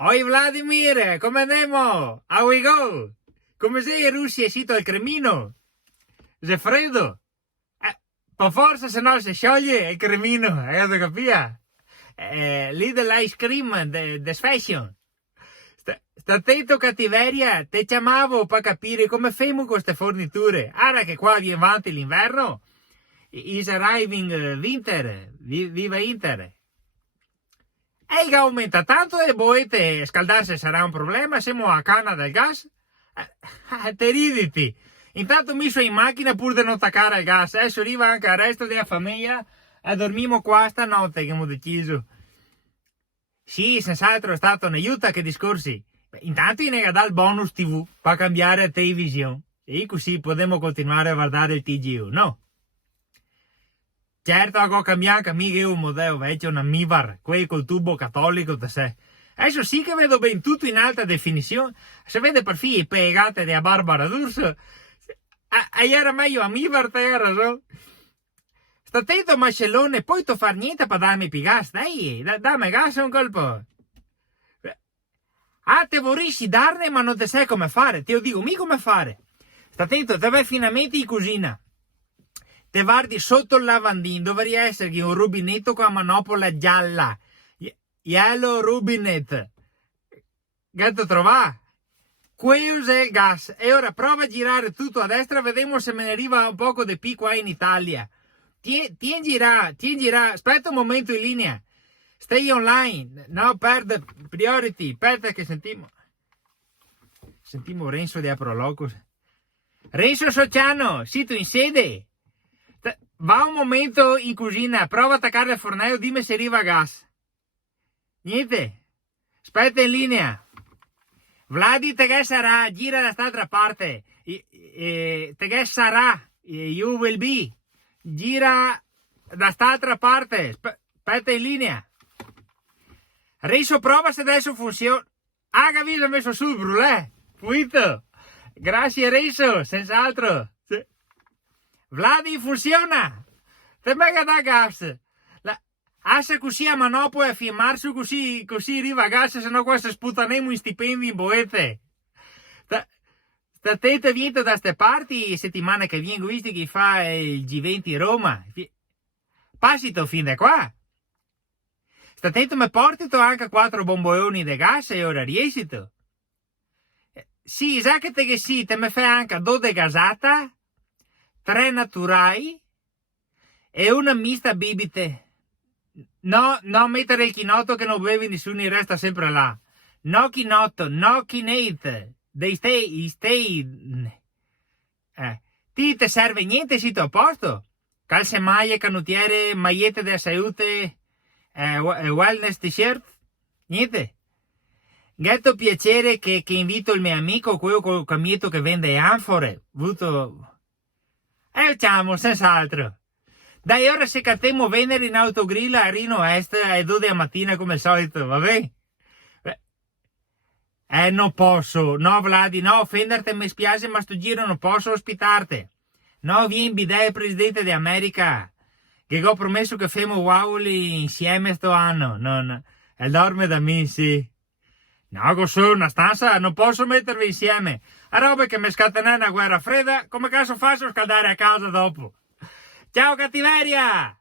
Oi Vladimir, come andiamo? How we go? Come sei in Russia? È uscito il cremino? C'è freddo? Per forza, se no si scioglie il cremino, hai capito? Lì dell'ice cream, the fashion. Sta attento cattiveria, te chiamavo per capire come famo con queste forniture. Ora che qua viene avanti l'inverno, is arriving winter, viva Inter. E che aumenta tanto e boete, scaldarsi sarà un problema, siamo a canna del gas? Te riditi. Intanto mi sono in macchina pur di non attaccare il gas, adesso arriva anche il resto della famiglia e dormiamo qua stanotte che abbiamo deciso. Sì, senz'altro è stato un aiuto che discorsi. Intanto ne ha dato il bonus TV per cambiare la televisione e così potremo continuare a guardare il TG1, no? Certo, ho cambiato mica io un modello vecchio, una Mivar, quello col tubo cattolico da sé. Adesso sì che vedo ben tutto in alta definizione, se vede per figli piegate da Barbara D'Urso. Era meglio a Mivar, te hai ragione. Sta attento mascellone, poi tu far niente per darmi più gas, dai, dammi gas un colpo. Te vorresti darne ma non te sai come fare, te lo dico mi come fare. Sta attento, te vai finalmente in cucina. Te guardi sotto il lavandino, dovrebbe esserci un rubinetto con la manopola gialla. Yellow rubinet. Gatto trova? Questo è il gas. E ora prova a girare tutto a destra, vediamo se me ne arriva un poco di più qua in Italia. Tien gira. Aspetta un momento in linea. Stay online. No, perde priority. Aspetta che sentimo Renzo di Aprolocus. Renzo Sociano, sito in sede. Va un momento in cucina, prova a attaccare il fornello, dimmi se arriva gas. Niente. Aspetta in linea. Vladi, te che sarà? Gira da quest'altra parte. Te che sarà? You will be. Gira da quest'altra parte. Aspetta in linea. Renzo, prova se adesso funziona. Capito, ho messo sul brulè. Puito. Grazie Renzo, senz'altro. Vladi, funziona! Te mega da gas! Assa così a manopola a firmarsi così arriva gas, se no qua si sputaniamo in stipendi in boete. Sta attento viento da ste parti, settimana che viene, visti che fa il G20 Roma. Passito fin da qua. Sta attento, mi portito anche 4 bomboloni di gas e ora riesito. Sì, sa che sì, te mi fai anche 2 di gasata, 3 naturali e una mista bibite. No, mettere il chinotto che non bevi nessuno, resta sempre là. No chinotto, no chinate. They stay. Ti te serve niente, sito a posto. Calze, maglie, canottiere, magliette della salute, wellness t-shirt, niente. Gatto piacere che invito il mio amico, quello col camietto che vende anfore. Facciamo, senz'altro. Dai, ora se cattiamo venere in autogrill a Rino Est alle 2 della mattina come al solito, vabbè? Non posso. No, Vladi, no, offenderti mi spiace, ma sto giro non posso ospitarti. No, vieni bidè il presidente di America, che ho promesso che femo wow insieme sto anno. Non, e dorme da me, sì. No, con solo una stanza non posso mettervi insieme. A roba che mi scatenà una guerra fredda, come caso faccio a scaldare a casa dopo? Ciao cattiveria!